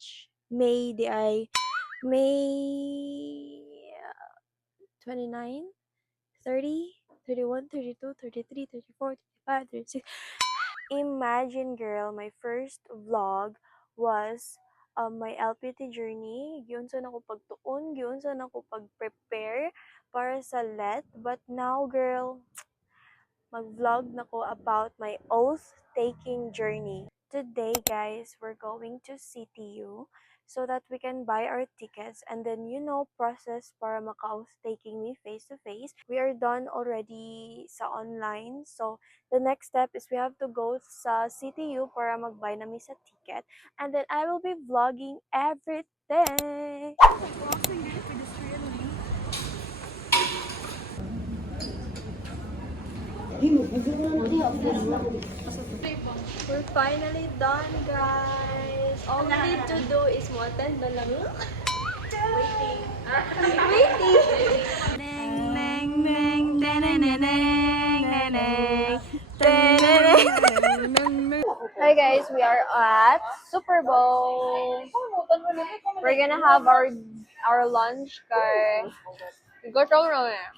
which May di ay May 29, 30, 31, 32, 33, 34, 35, 36. Imagine girl, my first vlog was my LPT journey. Giunsa na ko pagtuon, giunsa na ko pag-prepare para sa let. But now girl, mag-vlog na ko about my oath-taking journey. Today, guys, we're going to CTU so that we can buy our tickets and then, process para maka-oath-taking me face-to-face. We are done already sa online. So, the next step is we have to go sa CTU para mag-buy na mi sa ticket. And then, I will be vlogging everything. We're finally done, guys. All we need to do is mo attend na lang. Waiting. Waiting. Neng neng neng neng neng neng. Hi guys, we are at Super Bowl. We're gonna have our lunch, guys. Go show na eh.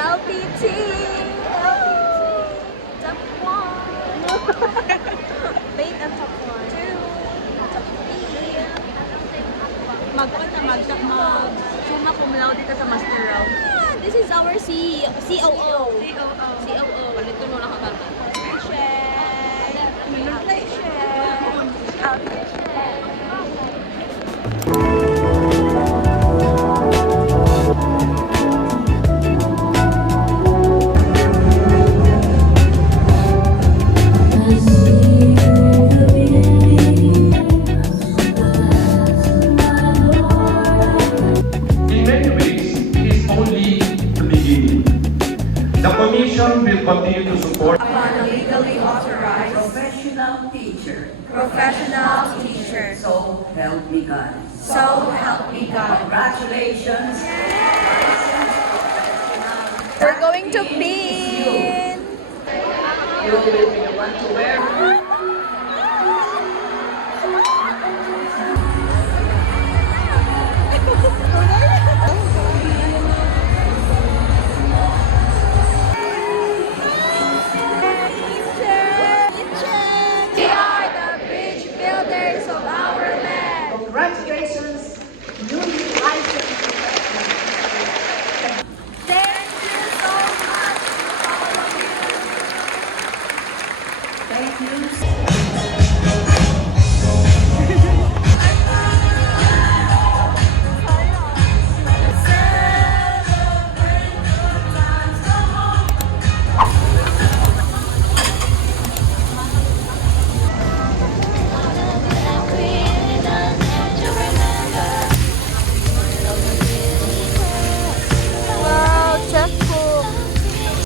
LPT! Top 1! Wait, ang top 1. 2. Top 3. Summa cum laude dito sa master round. This is our COO. Dito mo nakakata. In many ways, it is only the beginning. The Commission will continue to support Upon a legally authorized professional teacher. So help me God. Congratulations. We're going to pin! You will be the one to wear.